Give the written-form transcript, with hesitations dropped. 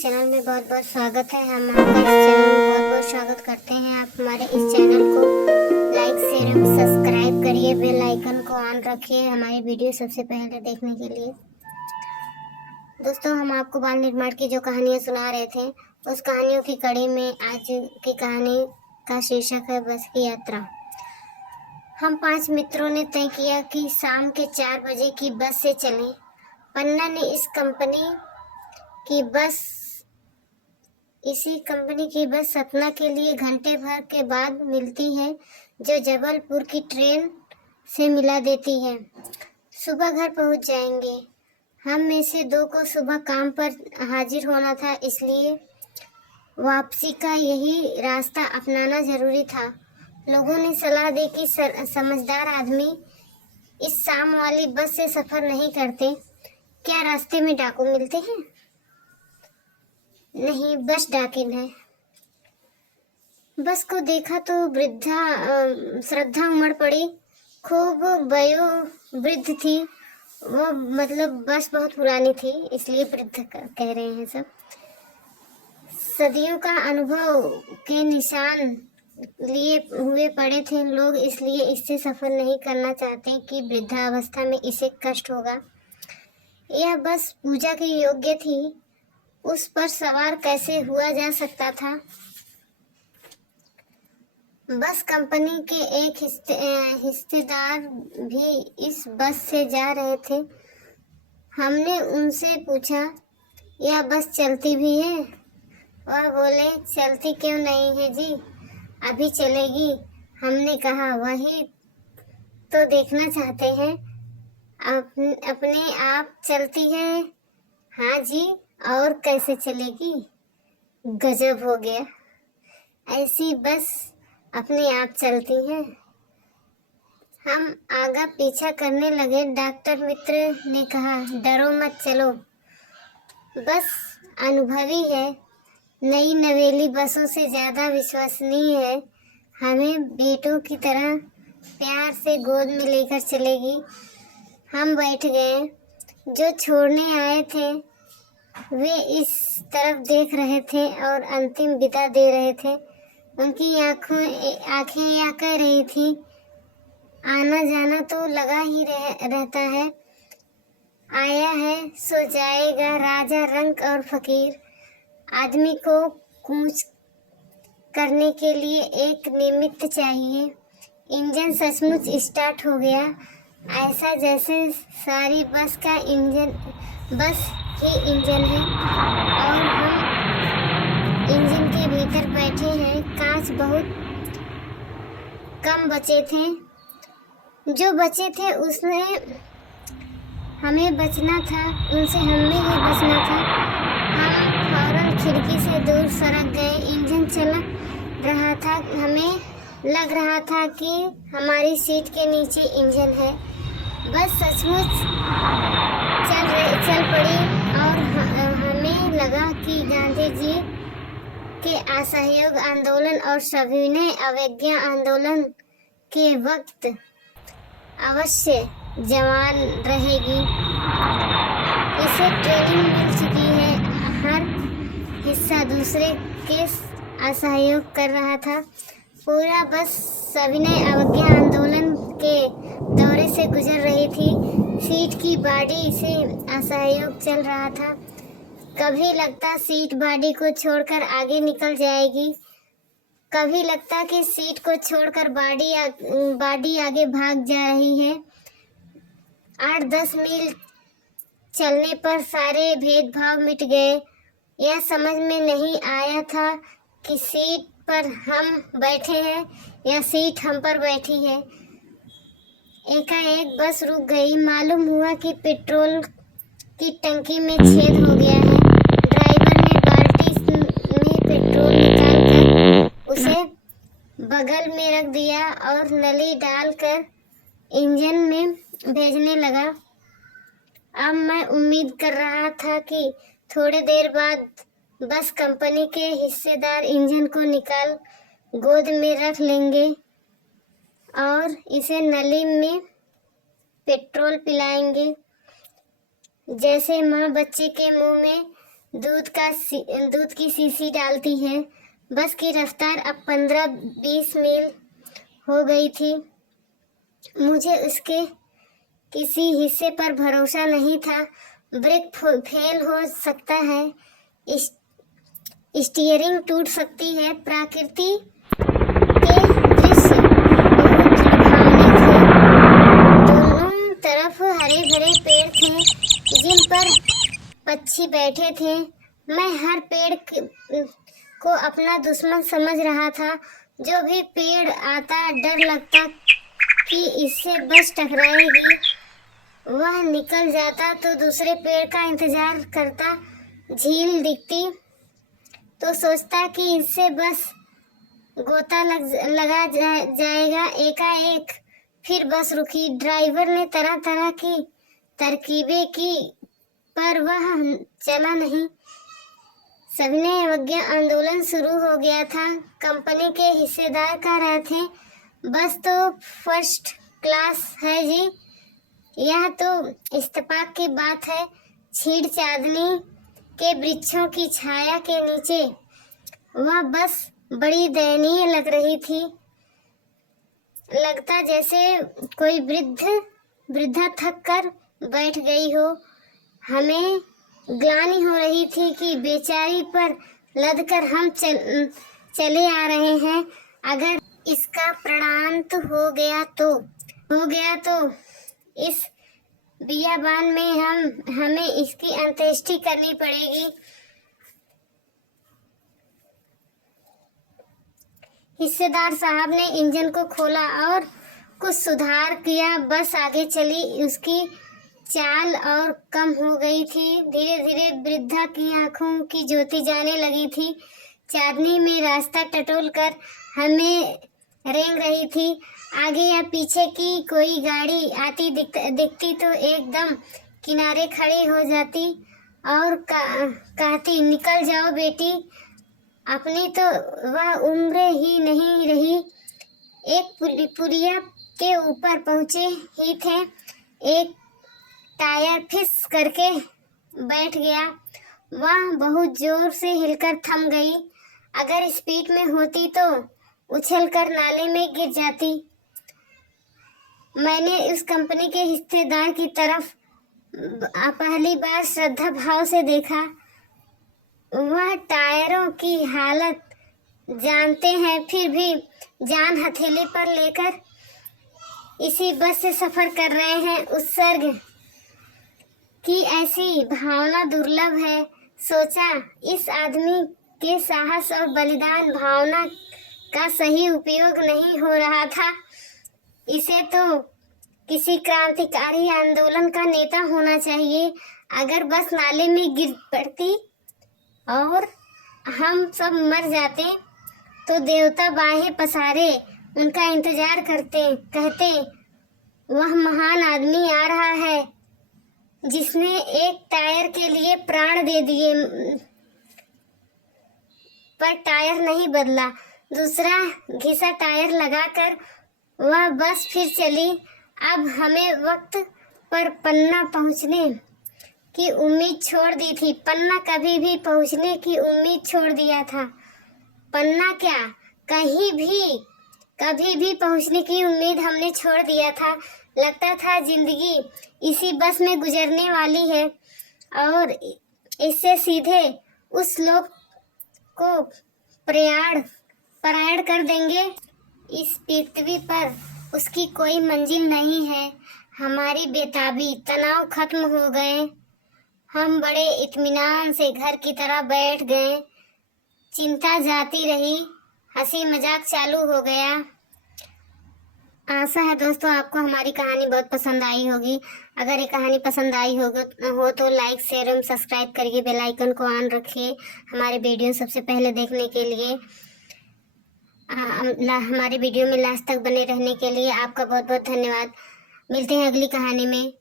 Channel में बहुत बहुत स्वागत है। हम आपका इस चैनल में बहुत बहुत स्वागत करते हैं। आप हमारे इस चैनल को लाइक शेयर एवं सब्सक्राइब करिए, बेल आइकन को ऑन रखिए हमारी वीडियो सबसे पहले देखने के लिए। दोस्तों, हम आपको बाल निर्माण की जो कहानियाँ सुना रहे थे, उस कहानियों की कड़ी में आज की कहानी का शीर्षक है बस की यात्रा। हम 5 मित्रों ने तय किया कि शाम के 4 बजे की बस से चलें। पन्ना ने इसी कंपनी की बस सतना के लिए घंटे भर के बाद मिलती है, जो जबलपुर की ट्रेन से मिला देती है। सुबह घर पहुंच जाएंगे। हम में से 2 को सुबह काम पर हाजिर होना था, इसलिए वापसी का यही रास्ता अपनाना जरूरी था। लोगों ने सलाह दी कि समझदार आदमी इस शाम वाली बस से सफर नहीं करते। क्या रास्ते में डाकू मिलते हैं? नहीं, बस डाकिन है। बस को देखा तो श्रद्धा उमड़ पड़ी। खूब वयोवृद्ध थी वो, मतलब बस बहुत पुरानी थी, इसलिए वृद्ध कह रहे हैं सब। सदियों का अनुभव के निशान लिए हुए पड़े थे लोग, इसलिए इससे सफर नहीं करना चाहते कि वृद्धावस्था में इसे कष्ट होगा। यह बस पूजा के योग्य थी, उस पर सवार कैसे हुआ जा सकता था? बस कंपनी के एक हिस्सेदार भी इस बस से जा रहे थे। हमने उनसे पूछा, यह बस चलती भी है? वह बोले, चलती क्यों नहीं है जी, अभी चलेगी। हमने कहा, वही तो देखना चाहते हैं, अपने आप चलती है? हाँ जी, और कैसे चलेगी? गजब हो गया, ऐसी बस अपने आप चलती है। हम आगा पीछा करने लगे। डॉक्टर मित्र ने कहा, डरो मत, चलो, बस अनुभवी है, नई नवेली बसों से ज़्यादा विश्वसनीय है, हमें बेटों की तरह प्यार से गोद में लेकर चलेगी। हम बैठ गए। जो छोड़ने आए थे वे इस तरफ देख रहे थे और अंतिम विदा दे रहे थे। उनकी आंखें या कह रही थी, आना जाना तो लगा ही रहता है, आया है सो जाएगा, राजा रंक और फकीर। आदमी को कूच करने के लिए एक निमित्त चाहिए। इंजन सचमुच स्टार्ट हो गया, ऐसा जैसे सारी बस ही इंजन है और हम इंजन के भीतर बैठे हैं। कांच बहुत कम बचे थे, जो बचे थे उसने हमें बचना था, उनसे हमें ही बचना था। हम फौरन खिड़की से दूर सरक गए। इंजन चल रहा था, हमें लग रहा था कि हमारी सीट के नीचे इंजन है। बस सचमुच चल पड़ी और हमें लगा कि गांधी जी के असहयोग आंदोलन और सविनय अवज्ञा आंदोलन के वक्त अवश्य जवान रहेगी। इसे ट्रेनिंग मिल चुकी है, हर हिस्सा दूसरे के असहयोग कर रहा था। पूरा बस सविनय अवज्ञा आंदोलन के दौरे से गुजर रही थी। सीट की बॉडी से असहयोग चल रहा था। कभी लगता सीट बॉडी को छोड़कर आगे निकल जाएगी, कभी लगता कि सीट को छोड़कर बॉडी आगे भाग जा रही है। 8-10 मील चलने पर सारे भेदभाव मिट गए। यह समझ में नहीं आया था कि सीट पर हम बैठे हैं या सीट हम पर बैठी है। एकाएक बस रुक गई। मालूम हुआ कि पेट्रोल की टंकी में छेद हो गया है। ड्राइवर ने बाल्टी में पेट्रोल निकालकर उसे बगल में रख दिया और नली डालकर इंजन में भेजने लगा। अब मैं उम्मीद कर रहा था कि थोड़ी देर बाद बस कंपनी के हिस्सेदार इंजन को निकाल गोद में रख लेंगे और इसे नली में पेट्रोल पिलाएंगे, जैसे माँ बच्चे के मुंह में दूध की शीशी डालती है। बस की रफ्तार अब 15-20 मील हो गई थी। मुझे उसके किसी हिस्से पर भरोसा नहीं था। ब्रेक फेल हो सकता है, स्टीयरिंग टूट सकती है। प्रकृति के दृश्य बहुत लुभावने थे। दोनों तरफ हरे भरे पेड़ थे जिन पर पक्षी बैठे थे। मैं हर पेड़ को अपना दुश्मन समझ रहा था। जो भी पेड़ आता डर लगता कि इससे बस टकराएगी। वह निकल जाता तो दूसरे पेड़ का इंतजार करता। झील दिखती तो सोचता कि इससे बस गोता लगा जाएगा। एकाएक फिर बस रुकी। ड्राइवर ने तरह तरह की तरकीबें की पर वह चला नहीं। सविनय अवज्ञा आंदोलन शुरू हो गया था। कंपनी के हिस्सेदार कह रहे थे, बस तो फर्स्ट क्लास है जी, यह तो इत्तेफाक की बात है। छीड़ चांदनी के वृक्षों की छाया के नीचे वह बस बड़ी दयनीय लग रही थी। लगता जैसे कोई वृद्धा थक कर बैठ गई हो। हमें ग्लानि हो रही थी कि बेचारी पर लदकर हम चले आ रहे हैं। अगर इसका प्राणांत हो गया तो इस बियाबान में हमें इसकी अंत्येष्टि करनी पड़ेगी। हिस्सेदार साहब ने इंजन को खोला और कुछ सुधार किया। बस आगे चली। उसकी चाल और कम हो गई थी। धीरे धीरे वृद्धा की आंखों की ज्योति जाने लगी थी। चांदनी में रास्ता टटोल कर हमें रेंग रही थी। आगे या पीछे की कोई गाड़ी आती दिखती तो एकदम किनारे खड़ी हो जाती और कहती, निकल जाओ बेटी। अपनी तो वह उम्र ही नहीं रही। एक पुलिया के ऊपर पहुंचे ही थे। एक टायर फिस करके बैठ गया। वह बहुत जोर से हिलकर थम गई। अगर स्पीड में होती तो उछलकर नाले में गिर जाती। मैंने उस कंपनी के हिस्सेदार की तरफ पहली बार श्रद्धा भाव से देखा। वह टायरों की हालत जानते हैं, फिर भी जान हथेली पर लेकर इसी बस से सफर कर रहे हैं। उत्सर्ग की ऐसी भावना दुर्लभ है। सोचा, इस आदमी के साहस और बलिदान भावना का सही उपयोग नहीं हो रहा था। इसे तो किसी क्रांतिकारी आंदोलन का नेता होना चाहिए। अगर बस नाले में गिर पड़ती और हम सब मर जाते तो देवता बाहें पसारे उनका इंतजार कहते, वह महान आदमी आ रहा है जिसने एक टायर के लिए प्राण दे दिए। पर टायर नहीं बदला। दूसरा घिसा टायर लगाकर वह बस फिर चली। अब हमें वक्त पर पन्ना पहुंचने की उम्मीद छोड़ दी थी। पन्ना कभी भी पहुंचने की उम्मीद छोड़ दिया था। पन्ना क्या, कभी भी पहुंचने की उम्मीद हमने छोड़ दिया था। लगता था जिंदगी इसी बस में गुजरने वाली है और इससे सीधे उस लोक को प्रयाण कर देंगे। इस पृथ्वी पर उसकी कोई मंजिल नहीं है। हमारी बेताबी, तनाव खत्म हो गए। हम बड़े इत्मीनान से घर की तरह बैठ गए। चिंता जाती रही। हंसी मजाक चालू हो गया। आशा है दोस्तों आपको हमारी कहानी बहुत पसंद आई होगी। अगर ये कहानी पसंद आई हो तो लाइक शेयर एवं सब्सक्राइब करिए। बेल आइकन को ऑन रखिए हमारे वीडियो सबसे पहले देखने के लिए। हमारे वीडियो में लास्ट तक बने रहने के लिए आपका बहुत बहुत धन्यवाद। मिलते हैं अगली कहानी में।